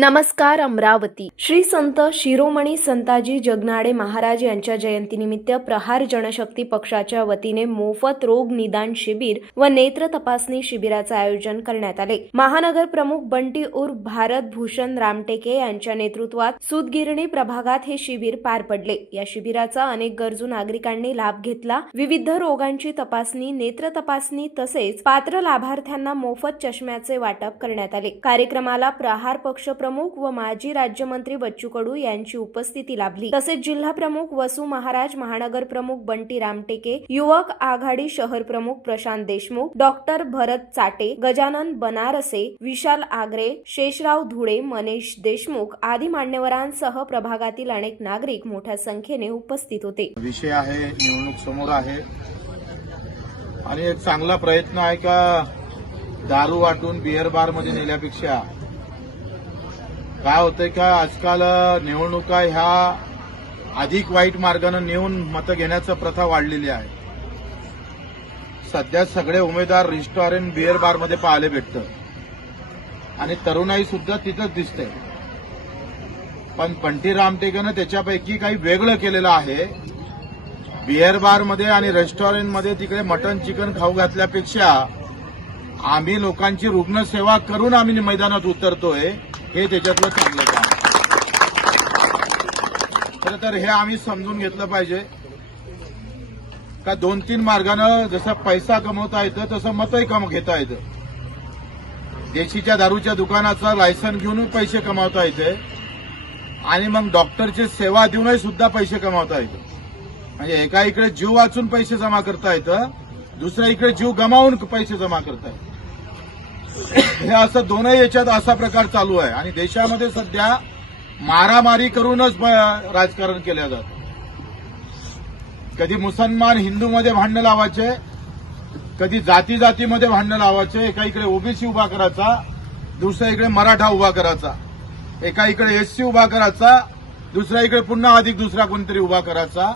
नमस्कार अमरावती. श्री संत शिरोमणी संताजी जगनाडे महाराज यांच्या जयंतीनिमित्त प्रहार जनशक्ती पक्षाच्या वतीने मोफत रोग निदान शिबिर व नेत्र तपासणी शिबिराचे आयोजन करण्यात आले. महानगर प्रमुख बंटी उर्फ भारत भूषण रामटेके यांच्या नेतृत्वात सूतगिरणी प्रभागात हे शिबिर पार पडले. या शिबिराचा अनेक गरजू नागरिकांनी लाभ घेतला. विविध रोगांची तपासणी नेत्र तपासणी तसेच पात्र लाभार्थ्यांना मोफत चष्म्याचे वाटप करण्यात आले. कार्यक्रमाला प्रहार पक्ष प्रमुख व माजी राज्यमंत्री बच्चू कडू यांची उपस्थिती लाभली. तसेच जिल्हा प्रमुख वसू महाराज महानगर प्रमुख बंटी रामटेके युवक आघाडी शहर प्रमुख प्रशांत देशमुख डॉक्टर भरत चाटे गजानन बनारसे विशाल आगरे शेषराव धुळे मनीष देशमुख आदी मान्यवरांसह प्रभागातील अनेक नागरिक मोठ्या संख्येने उपस्थित होते. विषय आहे निवडणूक समोर आहे. आणि एक चांगला प्रयत्न आहे का दारू वाटून बिअर बारमध्ये नेल्यापेक्षा काय होतंय का आजकाल निवडणुका ह्या अधिक वाईट मार्गानं नेऊन मतं घेण्याचं प्रथा वाढलेली आहे. सध्या सगळे उमेदवार रेस्टॉरंट बिअर बारमध्ये पाहायला भेटतं आणि तरुणाई सुद्धा तिथंच दिसते पण पंटी रामटेकनं त्याच्यापैकी काही वेगळं केलेलं आहे. बिअर बारमध्ये आणि रेस्टॉरंटमध्ये तिकडे मटन चिकन खाऊ घातल्यापेक्षा आम्ही लोकांची रुग्णसेवा करून आम्ही मैदानात उतरतोय. हे त्याच्यातलं चांगलं काम. खरं तर हे आम्ही समजून घेतलं पाहिजे. का दोन तीन मार्गानं जसं पैसा कमवता येतं तसं मतही कम घेता येतं. देशीच्या दारूच्या दुकानाचा लायसन घेऊन पैसे कमावता येते. आणि मग डॉक्टरची सेवा देऊनही सुद्धा पैसे कमावता येतं. म्हणजे एका इकडे जीव वाचून पैसे जमा करता येतं दुसऱ्या इकडे जीव गमावून पैसे जमा करता येतं. हे असं दोनही याच्यात असा प्रकार चालू आहे. आणि देशामध्ये सध्या मारामारी करूनच राजकारण केलं जातं. कधी मुसलमान हिंदूमध्ये भांडणं लावायचे कधी जाती जातीमध्ये भांडणं लावायचे एका इकडे ओबीसी उभा करायचा दुसऱ्या इकडे मराठा उभा करायचा एका इकडे एससी उभा करायचा दुसऱ्या इकडे पुन्हा अधिक दुसरा कोणतरी उभा करायचा.